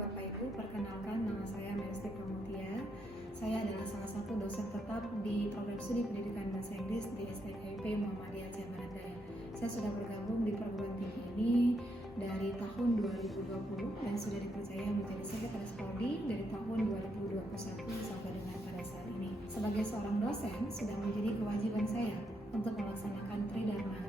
Bapak Ibu, perkenalkan nama saya Meristika Mutia. Saya adalah salah satu dosen tetap di program studi pendidikan bahasa Inggris di STKIP Muhammadiyah Aceh Barat Daya. Saya sudah bergabung di perguruan tinggi ini dari tahun 2020 dan sudah dipercaya menjadi sekretaris prodi dari tahun 2021 sampai dengan pada saat ini. Sebagai seorang dosen, sudah menjadi kewajiban saya untuk melaksanakan tridharma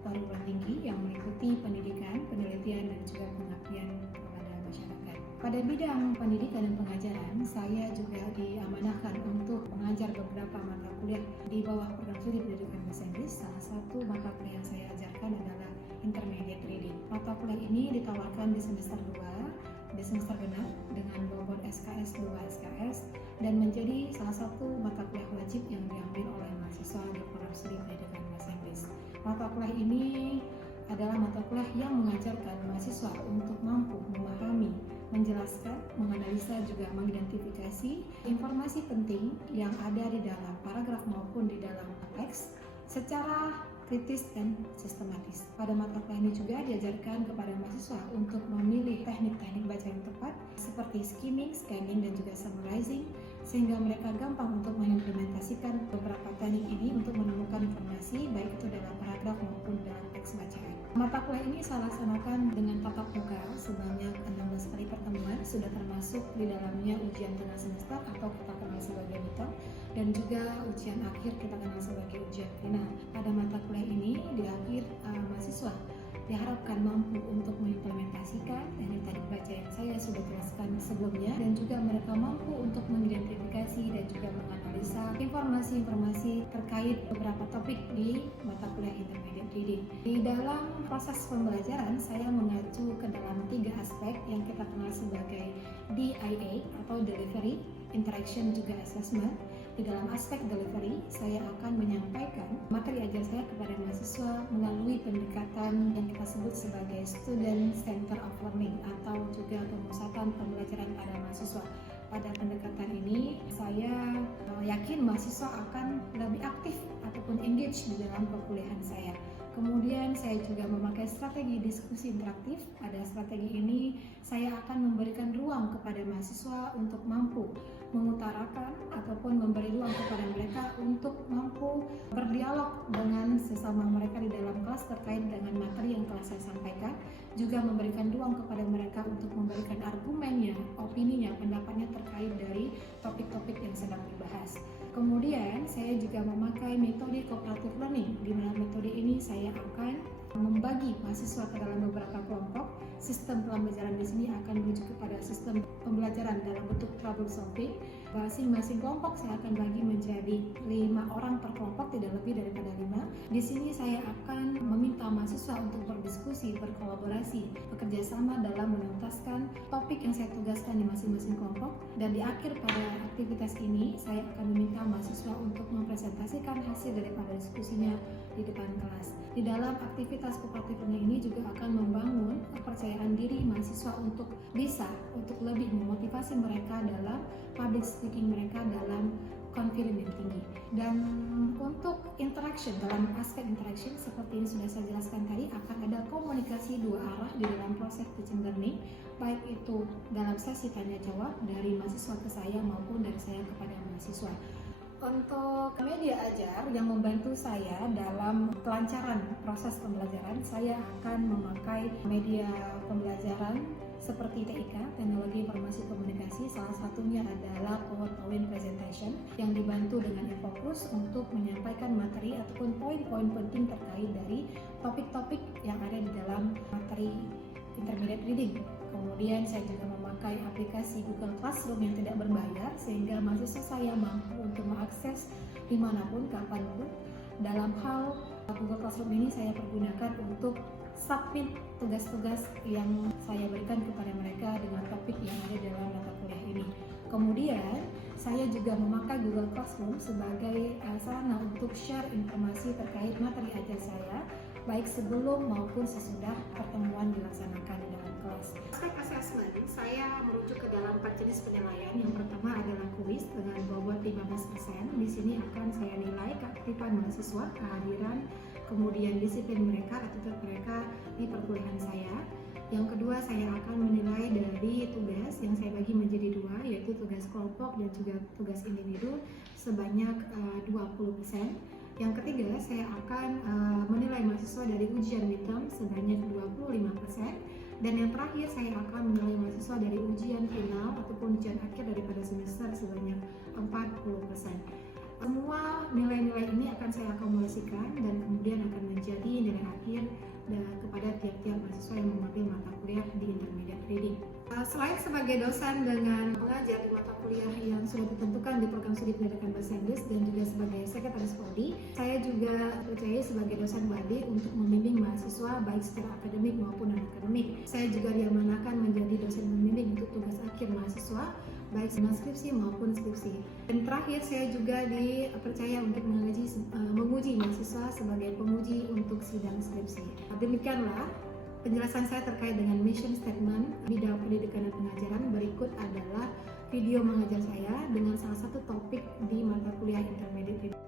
perguruan tinggi yang meliputi pendidikan, penelitian, dan juga pengabdian kepada masyarakat. Pada bidang pendidikan dan pengajaran, saya juga diamanahkan untuk mengajar beberapa mata kuliah di bawah program studi pendidikan bahasa Inggris. Salah satu mata kuliah yang saya ajarkan adalah Intermediate Reading. Mata kuliah ini ditawarkan di semester 2, di semester genap dengan bobot SKS 2 SKS dan menjadi salah satu mata kuliah wajib yang diambil oleh mahasiswa di program studi pendidikan bahasa Inggris. Mata kuliah ini adalah mata kuliah yang mengajarkan mahasiswa untuk mampu memahami, menjelaskan, menganalisa, juga mengidentifikasi informasi penting yang ada di dalam paragraf maupun di dalam teks secara kritis dan sistematis. Pada mata kuliah ini juga diajarkan kepada mahasiswa untuk memilih teknik-teknik baca yang tepat seperti skimming, scanning, dan juga summarizing, sehingga mereka gampang untuk mengimplementasikan beberapa teknik ini untuk menemukan informasi baik itu dalam paragraf maupun dalam teks bacaan. Mata kuliah ini saya laksanakan dengan tatap muka sebanyak 16 kali pertemuan, sudah termasuk di dalamnya ujian tengah semester atau kita kenal sebagai midterm, dan juga ujian akhir kita kenal sebagai ujian final. Pada mata kuliah ini di akhir mahasiswa diharapkan mampu untuk mengimplementasikan teknik-teknik baca yang saya sudah jelaskan sebelumnya, dan juga mereka mampu untuk mengidentifikasi dan juga menganalisa informasi-informasi terkait beberapa topik di mata kuliah Intermediate Reading. Di dalam proses pembelajaran, saya mengacu ke dalam 3 aspek yang kita kenal sebagai DIA atau Delivery, Interaction, juga Assessment. Di dalam aspek delivery, saya akan menyampaikan materi ajar saya kepada mahasiswa melalui pendekatan yang kita sebut sebagai Student Center of Learning atau juga pemusatan pembelajaran pada mahasiswa. Pada pendekatan ini, saya yakin mahasiswa akan lebih aktif ataupun engage di dalam perkuliahan saya. Kemudian saya juga memakai strategi diskusi interaktif. Pada strategi ini saya akan memberikan ruang kepada mahasiswa untuk mampu mengutarakan ataupun memberi ruang kepada mereka untuk mampu berdialog dengan sesama mereka di dalam kelas terkait dengan materi yang telah saya sampaikan. Juga memberikan ruang kepada mereka untuk memberikan argumennya, opininya, pendapatnya terkait dari topik-topik yang sedang dibahas. Kemudian saya juga memakai metode cooperative learning, di mana metode ini saya akan membagi mahasiswa ke dalam beberapa kelompok. Sistem pembelajaran di sini akan merujuk kepada sistem pembelajaran dalam bentuk trouble solving. Masing-masing kelompok saya akan bagi menjadi 5 orang per kelompok, tidak lebih daripada 5. Di sini saya akan meminta mahasiswa untuk berdiskusi, berkolaborasi, bekerja sama dalam menuntaskan topik yang saya tugaskan di masing-masing kelompok. Dan di akhir pada aktivitas ini, saya akan meminta mahasiswa untuk mempresentasikan hasil daripada diskusinya di depan kelas. Di dalam aktivitas cooperative learning ini juga akan membangun kepercayaan diri mahasiswa untuk bisa, untuk lebih memotivasi mereka dalam public speaking mereka dalam confidence yang tinggi. Dan untuk interaction, dalam aspek interaction seperti ini sudah saya jelaskan tadi, akan ada komunikasi 2 arah di dalam proses teaching learning, baik itu dalam sesi tanya jawab dari mahasiswa ke saya maupun dari saya kepada mahasiswa. Untuk media ajar yang membantu saya dalam kelancaran proses pembelajaran, saya akan memakai media pembelajaran seperti TIK, Teknologi Informasi Komunikasi. Salah satunya adalah PowerPoint Presentation yang dibantu dengan Infocus untuk menyampaikan materi ataupun poin-poin penting terkait dari topik-topik yang ada di dalam materi Intermediate Reading. Kemudian saya juga memakai aplikasi Google Classroom yang tidak berbayar sehingga mahasiswa saya mampu untuk mengakses dimanapun, kapanpun. Dalam hal Google Classroom ini saya pergunakan untuk submit tugas-tugas yang saya berikan kepada mereka dengan topik yang ada dalam mata kuliah ini. Kemudian saya juga memakai Google Classroom sebagai sarana untuk share informasi terkait materi ajar saya, baik sebelum maupun sesudah pertemuan dilaksanakan dalam kelas. Aspek assessment, saya merujuk ke dalam 4 jenis penilaian. Yang pertama adalah kuis dengan bobot 15%. Di sini akan saya nilai keaktifan mahasiswa, kehadiran, kemudian disiplin mereka, attitude mereka di perkuliahan saya. Yang kedua, saya akan menilai dari tugas kelompok dan juga tugas individu sebanyak 20%. Yang ketiga, saya akan menilai mahasiswa dari ujian midterm sebanyak 25%. Dan yang terakhir, saya akan menilai mahasiswa dari ujian final ataupun ujian akhir daripada semester sebanyak 40%. Semua nilai-nilai ini akan saya akumulasikan dan kemudian akan menjadi nilai akhir kepada tiap-tiap mahasiswa yang mengambil mata kuliah di intermediate reading. Selain sebagai dosen dengan mengajar di mata kuliah yang sudah ditentukan di program studi pendidikan bahasa Inggris dan juga sebagai sekretaris prodi, saya juga percaya sebagai dosen BAD untuk membimbing mahasiswa baik secara akademik maupun non-akademik. Saya juga diamanahkan menjadi dosen pembimbing untuk tugas akhir mahasiswa baik dengan skripsi maupun skripsi. Dan terakhir, saya juga dipercaya untuk menguji mahasiswa sebagai penguji untuk sidang skripsi. Demikianlah penjelasan saya terkait dengan mission statement bidang pendidikan dan pengajaran. Berikut adalah video mengajar saya dengan salah satu topik di mata kuliah intermediate.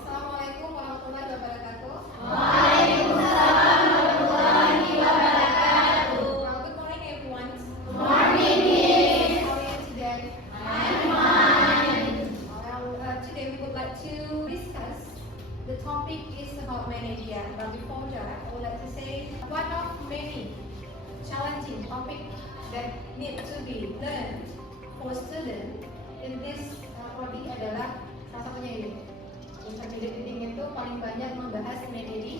Assalamualaikum warahmatullahi wabarakatuh. Waalaikumsalam warahmatullahi wabarakatuh. Well, good morning everyone. Good morning, Miss. How are you today? I'm fine. Well, today we would like to discuss the topic is about media. But before that, I would like to say one of many challenging topics that need to be learned for students in this prodi adalah salah satunya ini. Intermediate reading itu paling banyak membahas media.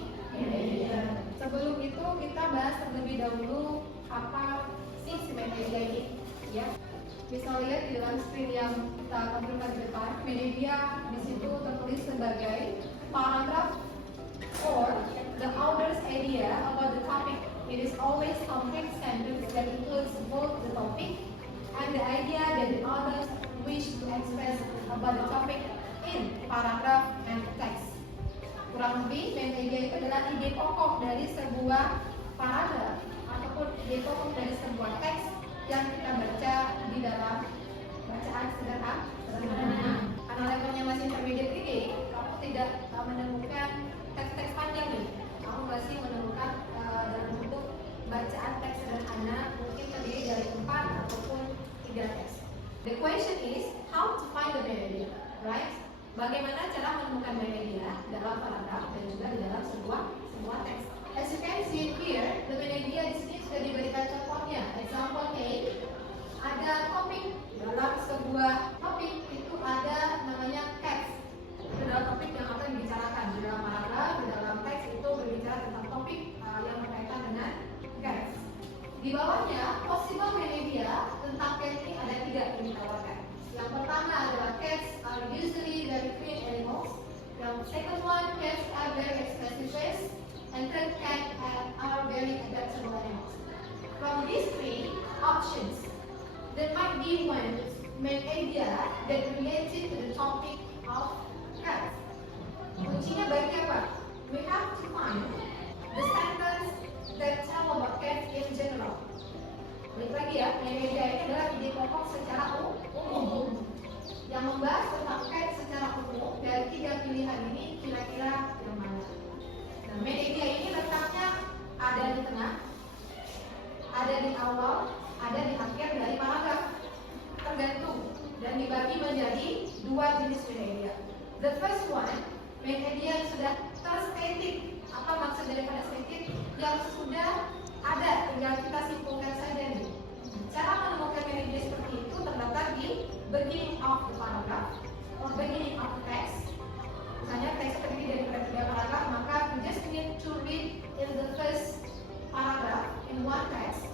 Sebelum itu kita bahas terlebih dahulu apa sih si media ini, ya. Bisa lihat di dalam screen yang kita tampilkan di depan, media di situ tertulis sebagai paragraph or the author's idea about the topic. It is always complete sentence that includes both the topic and the idea that the author wish to express about the topic in paragraph and text. Kurang lebih, media itu adalah ide pokok dari sebuah paragraf ataupun ide pokok dari sebuah teks yang kita baca di dalam bacaan sederhana. Karena levelnya masih intermediate reading, kamu tidak menemukan teks-teks panjang nih. Kamu masih menemukan dalam bentuk bacaan teks sederhana, mungkin terdiri dari 4 ataupun 3 teks. The question is how to find the media, right? Bagaimana cara menemukan media dalam paragraf dan juga di dalam sebuah teks. As you can see here, the media di sini sudah diberikan contohnya. Example A, ada topik. Dalam sebuah topik itu ada namanya text. Itu adalah topik yang akan dibicarakan di dalam paragraf, di dalam teks itu berbicara tentang topik yang berkaitan dengan text. Di bawahnya, possible media tentang text ini ada 3 yang ditawarkan. Yang pertama adalah cats are usually very clean animals. Yang second one, cats are very expressive face. And third, cats are very adaptable animals. From these 3 options, there might be one main idea that related to the topic of cats. Kuncinya bagi apa? We have to find the sentence that tell about cats in general. Balik lagi ya, media ini adalah ide pokok secara umum yang membahas tentang cats secara umum. Dari 3 pilihan ini kira-kira yang mana? Nah, media ini letaknya ada di tengah, ada di awal, ada di akhir dari paragraf, tergantung dan dibagi menjadi 2 jenis media. The first one, media yang sudah terstated. Apa maksud daripada stated? Yang sudah ada, tinggal kita simpulkan saja nih. Cara menemukan media seperti itu terdapat di beginning of the paragraph or beginning of the text. Misalnya teks terdiri dari 3 paragraf, maka you just need to read in the first paragraph in one text,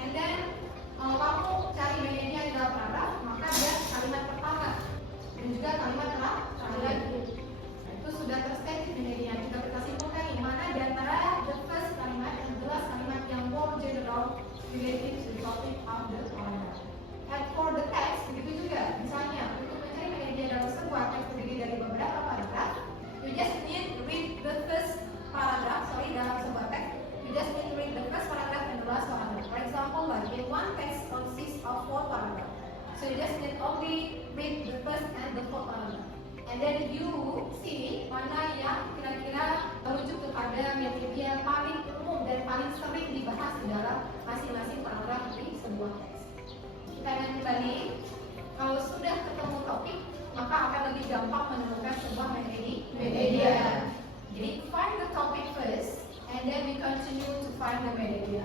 and then kalau kamu cari media di dalam paragraf, maka dia kalimat pertama dan juga kalimat terakhir. Itu sudah terstated media. Kita simpulkan nih, mana di antara the first kalimat dan the last kalimat yang more general related to the topic of the paragraph. And for the text, begitu juga. Misalnya, untuk mencari media dalam sebuah teks terdiri dari beberapa paragraf, you just need read the first paragraph, dalam sering dibahas di dalam masing-masing paragraf di sebuah teks. Kita ingat kembali, kalau sudah ketemu topik, maka akan lebih gampang menemukan sebuah media. Jadi find the topic first, and then we continue to find the media.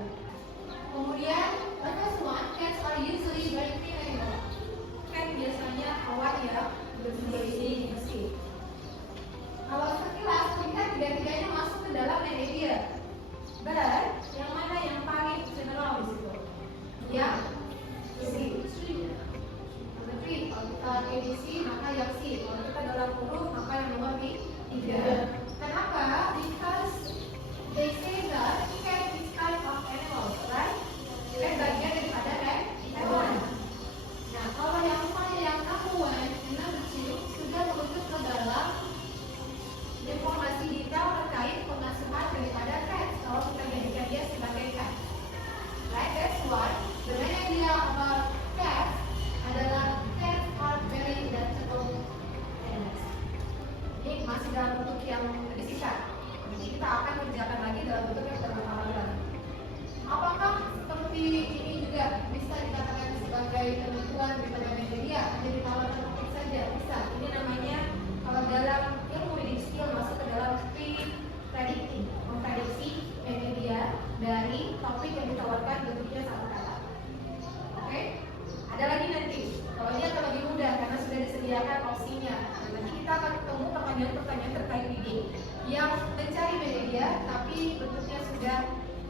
Kemudian, the first one, cats are usually very clean animal. Cat biasanya hewan yang bersih. Kalau sekilas kita tiga-tiganya masuk ke dalam media. But yang mana yang paling general di situ? Yang C. Kalau kita ABC maka yang C. Kalau kita dalam huruf maka yang nomor 3. Kenapa? Because they say that cat is kind of animal, right? Cat bagian daripada hewan. Nah, kalau yang number 1, number 2 sudah merujuk ke dalam informasi detail terkait pengasuhan daripada cat. Kalau kita jadikan dia sebagai cat, right? That's why the main idea about cats adalah cats are very adaptable animals. Ini masih dalam bentuk yang lebih singkat. Nanti kita akan kerjakan lagi dalam bentuk yang bermakna. Apakah seperti ini juga bisa dikatakan sebagai ketentuan di berbagai media? Jadi kalau topik saja bisa. Ini namanya kalau dalam ilmu reading skill masuk ke dalam predicting, memprediksi media dari topik yang ditawarkan bentuknya satu kata. Oke? Ada lagi nanti. Kalau ini akan lebih mudah karena sudah disediakan opsinya. Nanti kita akan ketemu pertanyaan-pertanyaan terkait reading yang mencari media tapi bentuknya sudah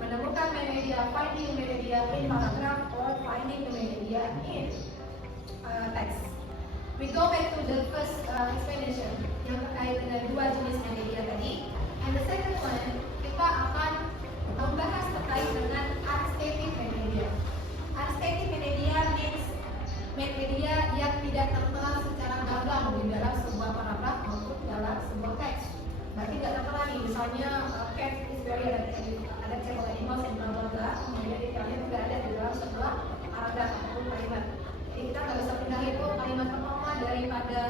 menemukan media, finding media in paragraph or finding the media in text. We go back to the first explanation yang terkait dengan dua jenis media tadi. And the second one, kita akan membahas terkait dengan unstated media. Unstated media means media yang tidak tertera secara gamblang di dalam sebuah paragraf maupun dalam sebuah teks. Berarti tidak tertera nih, misalnya cat is very adaptable animals and bla bla bla, kemudian detailnya tidak ada di dalam sebuah paragraf ataupun kalimat. Jadi kita nggak bisa pindahin kalimat pertama daripada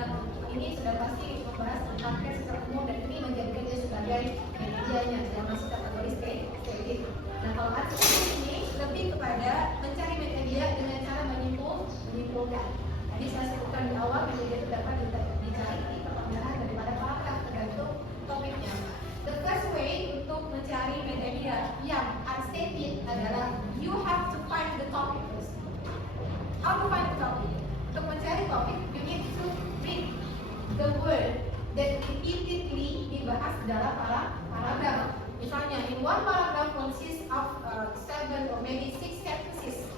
ini sudah pasti membahas tentang cat secara umum dan ini menjadikan dia sebagai medianya, yang masuk kategori stated. Nah kalau unstated ini lebih kepada mencari media dengan cara menyimpulkan. Tadi saya sebutkan di awal media itu dapat dicari di pertengahan daripada paragraf tergantung topiknya. The first way untuk mencari media yang unstated adalah you have to find the topic first. How to find the topic? Untuk mencari topik, you need to read the word that repeatedly dibahas dalam paragraf. Misalnya, in one paragraph consists of 7 or maybe 6 sentences.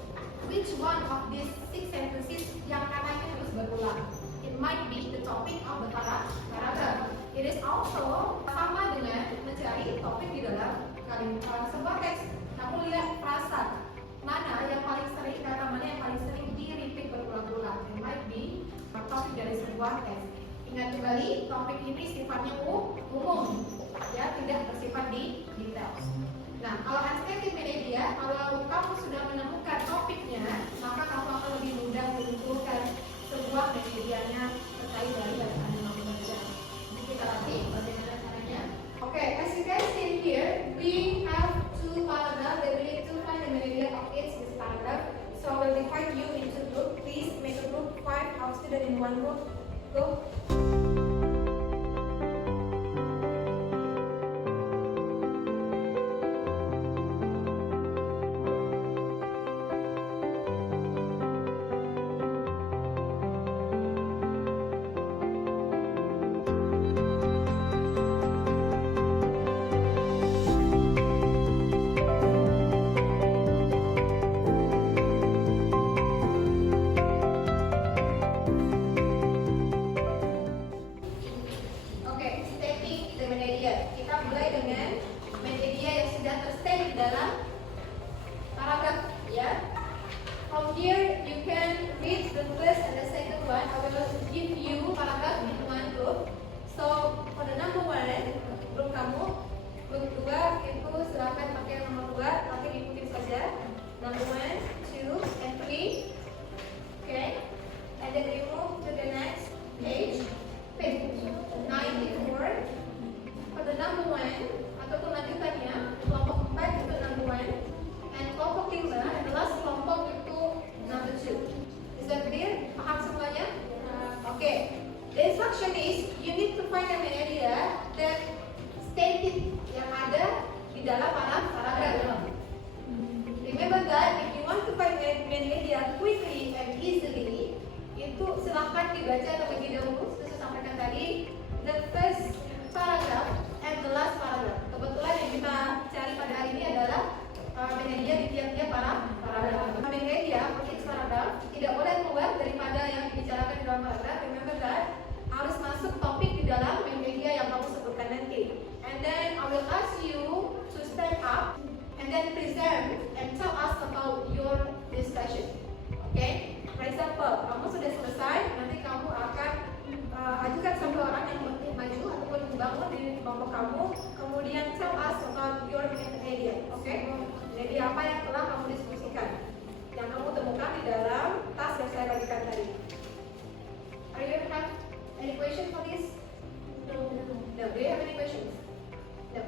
Which one of these 6 sentences yang katanya terus berulang? It might be the topic of the paragraph. It is also sama dengan mencari topik di dalam sebuah teks. Namun lihat frasa mana yang paling sering, kata mana yang paling sering di-repeat berulang-ulang. It might be topik dari sebuah teks. Ingat kembali, topik ini sifatnya umum, ya, tidak bersifat di detail. Nah, kalau unstated media, kalau kamu sudah menemukan topiknya, maka kamu akan lebih mudah menyimpulkan sebuah medianya terkait dari bacaan yang kamu baca. Jadi kita latih bagaimana caranya. Okay, as you guys see here, we have 2 paragraphs that we need to find the media of each this paragraph. So I will divide you into group. Please make a group 5 of students in one group. Go. dibaca terlebih dahulu. Saya sampaikan tadi, the first paragraph and the last paragraph. Kebetulan yang kita cari pada hari ini adalah media di tiap-tiap paragraf. Media for each paragraph tidak boleh keluar daripada yang dibicarakan di dalam paragraf. Remember that harus masuk topik di dalam media yang kamu sebutkan nanti. And then I will ask you to stand up and then present and tell us about your discussion. Okay? For example, kamu sudah selesai, nanti kamu akan ajukan satu orang yang maju ataupun bangun di kelompok kamu, kemudian tell us about your media. Okay? Jadi apa yang telah kamu diskusikan, yang kamu temukan di dalam tas yang saya bagikan tadi. Are you have any question for this? No. Do you have any questions? No.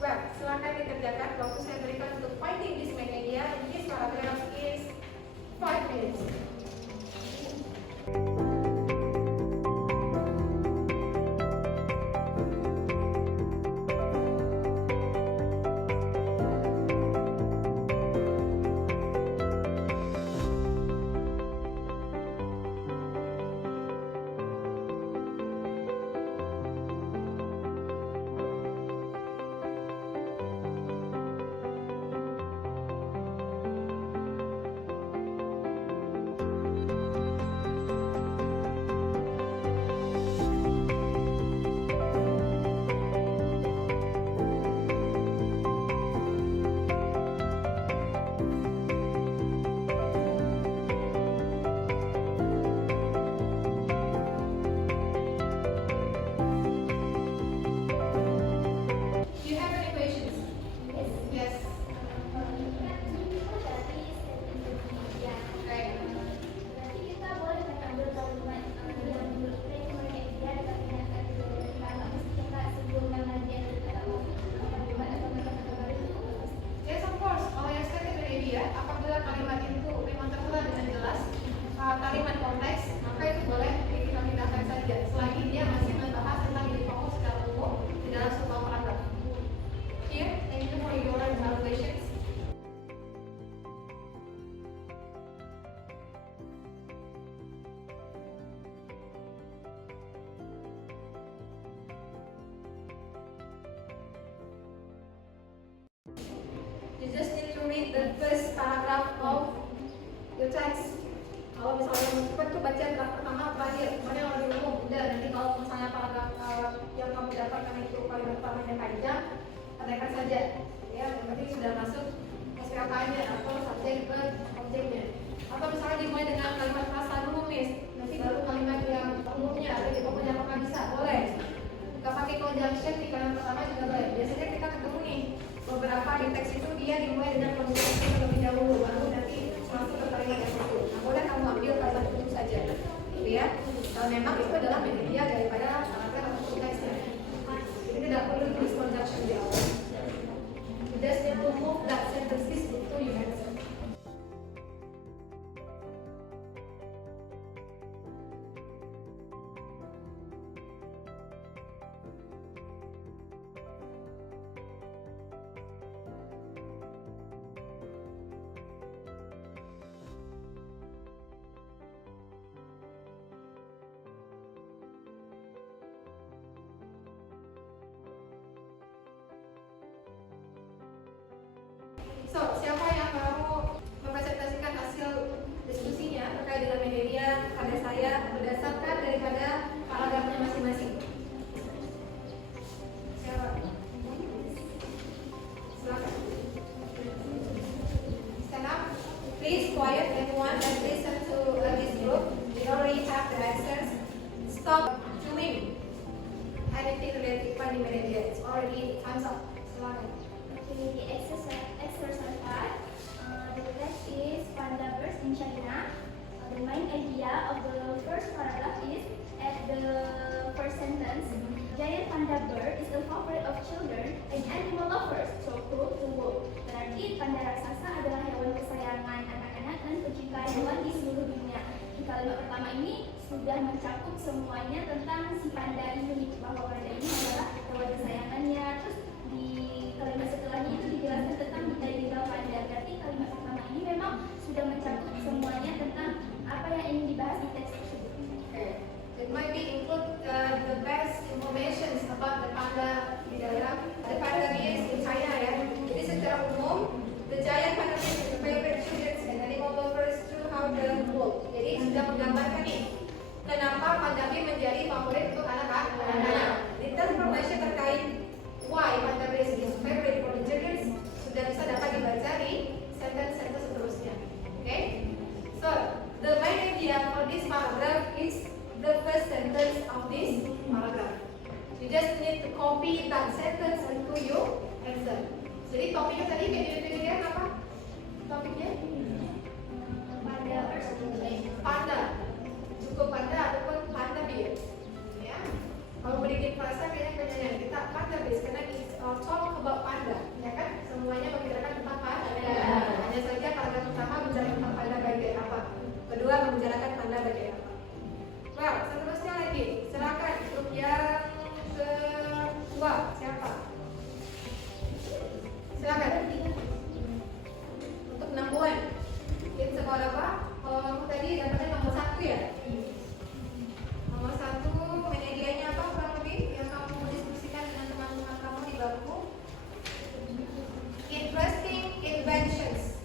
Well, silakan dikerjakan. Waktu saya berikan untuk finding this media in this paragraph is 5 minutes. Kalimat kompleks, maka itu boleh kita pindahkan saja selagi dia masih membahas tentang diri kamu secara umum di dalam sebuah paragraf. Here, thank you for your evaluations. You just need to read the first paragraph of your text. Kalau misalnya cepat tuh baca draft pertama terakhir, mana yang lebih umum. Udah, nanti kalau misalnya paragraf yang kamu dapatkan itu paragraf pertama yang panjang, katakan saja. Ya, yang penting sudah masuk SKK-nya atau subjek ke objeknya. Atau misalnya dimulai dengan kalimat frasa dulu, Miss. Nanti baru kalimat yang umumnya, atau di pokoknya apakah bisa? Boleh. Gak pakai conjunction di kalimat pertama juga boleh. Biasanya kita ketemu nih beberapa di teks itu dia dimulai dengan conjunction terlebih dahulu, baru nanti masuk ke kalimat yang satu. Nah, boleh kamu ambil kalimat itu saja, gitu ya. Kalau memang itu adalah media daripada paragraf atau teksnya. Jadi tidak perlu tulis conjunction di awal. You just need to move that sentences into your answer. So, siapa yang mau mempresentasikan hasil diskusinya terkait dengan media pada saya berdasarkan daripada paragrafnya masing-masing? Siapa? Silakan. Stand up. Please quiet everyone and listen to this group. We already have the answers. Stop doing anything related to finding media. It's already time's up. Silakan. The exercise part. The text is panda birds in China. The main idea of the first paragraph is at the first sentence. Giant panda bird is a favorite of children and animal lovers, so cool to walk. Berarti panda raksasa adalah hewan kesayangan anak-anak dan pecinta hewan di seluruh dunia. Di kalimat pertama ini sudah mencakup semuanya tentang si panda ini, bahwa panda ini adalah hewan kesayangannya. Terus di kalimat setelahnya itu dijelaskan tentang detail-detail panda. Berarti kalimat pertama ini memang sudah mencakup semuanya tentang apa yang ingin dibahas di teks tersebut. Okay. Jadi topiknya tadi kayak dilihat apa? Topiknya? Panda. Cukup panda ataupun panda bear. Ya. Kalau mau bikin frasa kayaknya penyanyian kita panda bear karena it's talk about panda, ya kan? Semuanya membicarakan tentang panda. Hanya saja paragraf pertama membicarakan tentang panda bagian apa? Kedua membicarakan panda bagian apa? Well, seterusnya lagi. Silakan untuk yang kedua siapa? Silakan. Untuk 6 poin. It's about apa? Kalau kamu tadi dapatnya nomor 1 ya? Nomor 1 medianya apa kurang lebih yang kamu mau diskusikan dengan teman-teman kamu di bangku? Interesting inventions.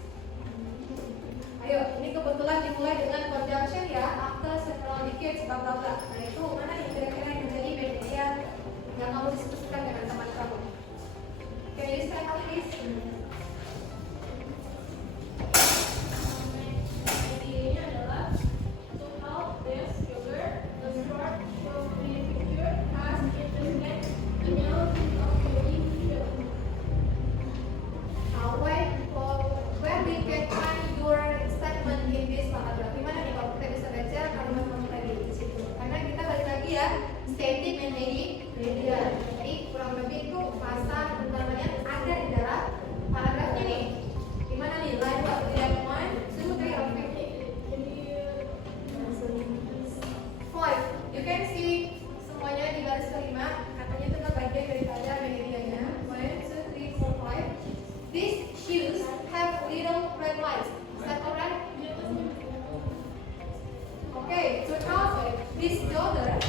Ayo, ini kebetulan dimulai dengan conjunction ya, after several decades bla bla bla. Nah itu mana nih kira-kira yang menjadi media yang kamu diskusikan dengan teman kamu? Can you start please? Idenya adalah to help this sugar, the short from being pictured as internet analogy of building sugar. Where we can find your statement in this paragraph? Gimana nih kalau kita bisa baca kalimat kamu tadi di situ? Karena kita balik lagi ya, static and media. Jadi kurang lebih itu bahasa utamanya ada di dalam paragrafnya nih. Gimana nih? Line what? Line 1, 2, 3, or 5. You can see semuanya di baris kelima. Katanya itu bagian daripada medianya. 1, 2, 3, 4, 5. These shoes have little red lights. Is that correct? Okay, so now this jogger,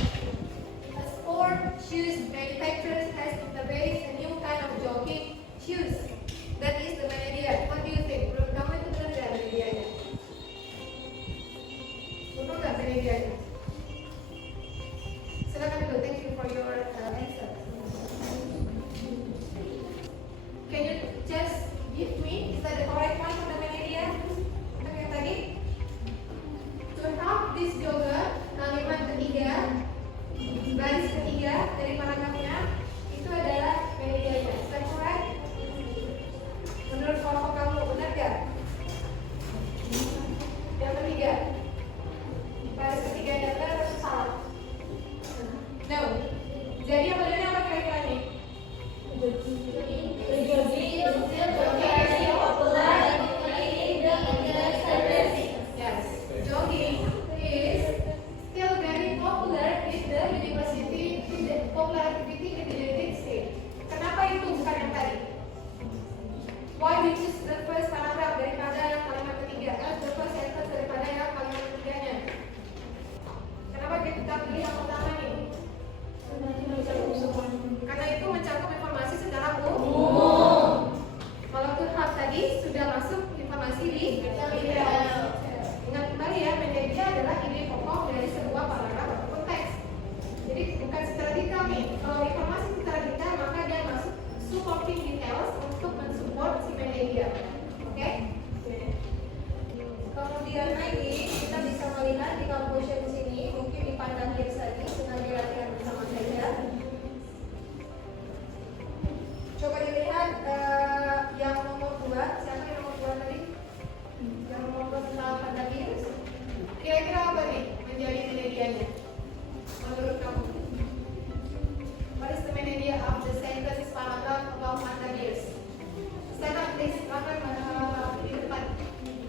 a sport shoes manufacturer has innovated a new kind of jogging shoes. That is the media. What do you think? Menurut kamu itu benar nggak medianya? Betul nggak medianya? Silakan dulu. Thank you for your answer. Can you just give me, is that the correct one for the media? Untuk yang tadi? To help this jogger, kalimat ketiga, baris ketiga dari paragrafnya, itu adalah medianya. Is that correct? Menurut kelompok kamu, benar gak? Yang ketiga, baris ketiga yang benar atau salah? No. Jadi yang benar apa kira-kira nih? Yes, jogging is still very popular in the university, in the popular activity in the United States. Kenapa itu bukan yang tadi? Why we choose the first paragraph daripada kalimat ketiga? The first sentence daripada yang kalimat ketiganya. Kenapa kita pilih yang pertama nih? Karena itu mencakup informasi secara umum. Kalau to have tadi sudah masuk informasi di detail. Ingat kembali ya, media adalah ide pokok dari sebuah paragraf ataupun teks. Jadi bukan secara detail nih. Kalau informasi secara detail maka dia masuk supporting details untuk mensupport si media. Oke? Kemudian lagi kita bisa melihat di composition sini, mungkin dipandang biasa lagi sebagai latihan bersama saja. Coba dilihat yang nomor 2. Siapa yang nomor 2 tadi? Yang nomor 2 tentang panda virus. Kira-kira apa nih menjadi medianya? Menurut kamu? What is the media of the sentence paragraph about panda virus? Stand up please. Silakan di depan.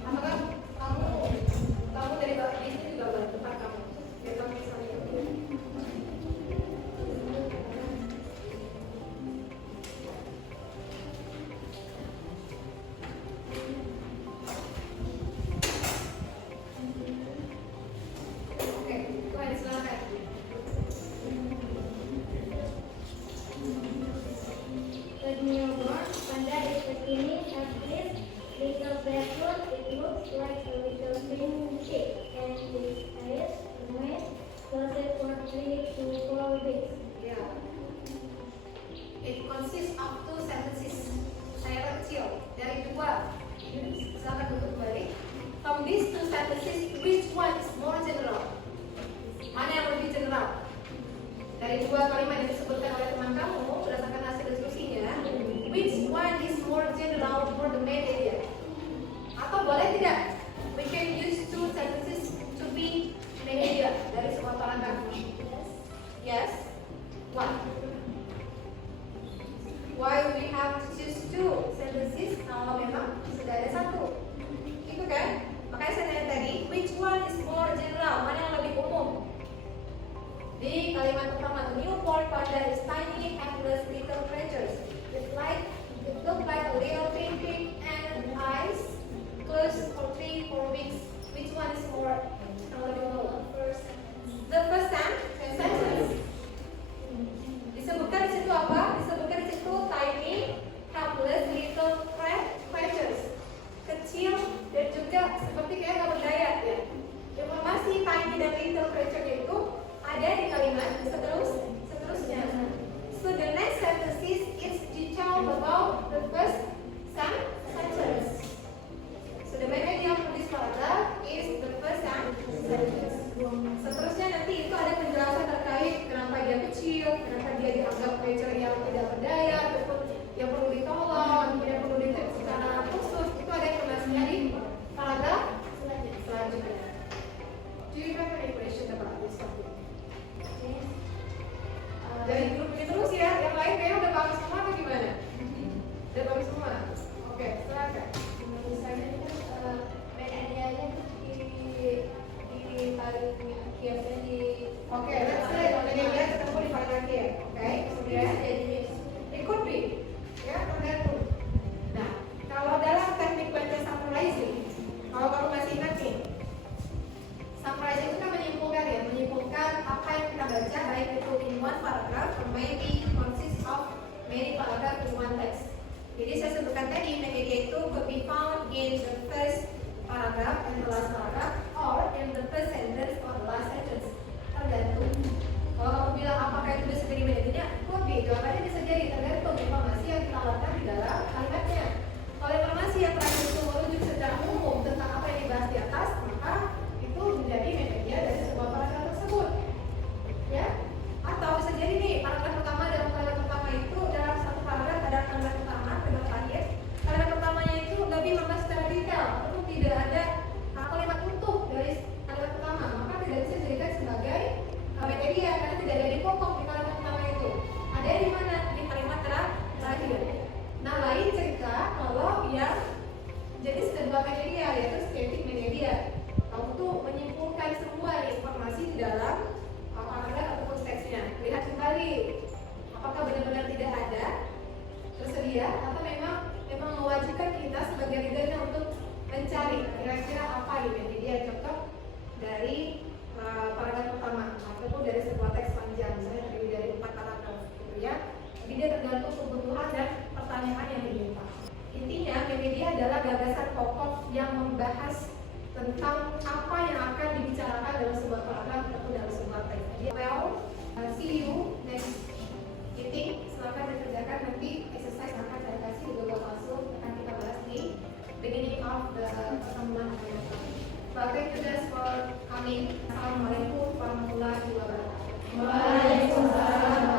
Apakah kamu dari bawah ini juga boleh depan kamu? Biar kamu bisa lihat. It consists of 2 sentences. Saya kecil dari 2. Silakan duduk kembali. From these 2 sentences, which one is more general? Mana yang lebih general? Dari 2 kalimat yang disebutkan oleh teman kamu berdasarkan hasil diskusinya, which one is more general? in the first paragraph and the last paragraph, or in the first sentence or the last sentence. Tergantung. Kalau kamu bilang apakah itu bisa jadi manajernya, could be. Jawabannya bisa jadi tergantung informasi yang ditawarkan di dalam kalimatnya. Kalau informasi yang terakhir itu merujuk secara umum tentang apa yang dibahas di atas, maka itu menjadi manajer dari sebuah paragraf tersebut. Ya, atau bisa jadi nih paragraf pertama dalam kalimat pertama itu dalam satu paragraf ada kalimat pertama, kalimat terakhir. Kalimat pertamanya itu lebih membahas secara detail, ataupun tidak ada kalimat utuh dari kalimat pertama, maka tidak bisa dijadikan sebagai media karena tidak ada dipotong di kalimat pertama itu. Ada di mana? Di kalimat terakhir. Nah, lain cerita kalau yang jadi sebuah media yaitu static media. Kamu tuh menyimpulkan semua informasi di dalam paragraf ataupun teksnya. Lihat kembali apakah benar-benar tidak ada tersedia atau memang mewajibkan kita sebagai readernya untuk mencari kira-kira apa di media yang cocok dari paragraf pertama ataupun dari sebuah teks panjang, misalnya terdiri dari 4 paragraf gitu ya. Jadi dia tergantung kebutuhan dan pertanyaan yang diminta. Intinya media adalah gagasan pokok yang membahas tentang apa yang akan dibicarakan dalam sebuah paragraf ataupun dalam sebuah teks. Well, see you next meeting. Silakan dikerjakan, nanti exercise akan saya kasih di Google Classroom, akan kita bahas di beginning of the pertemuan akan datang. Well, thank you guys for coming. Assalamualaikum warahmatullahi wabarakatuh. Waalaikumsalam.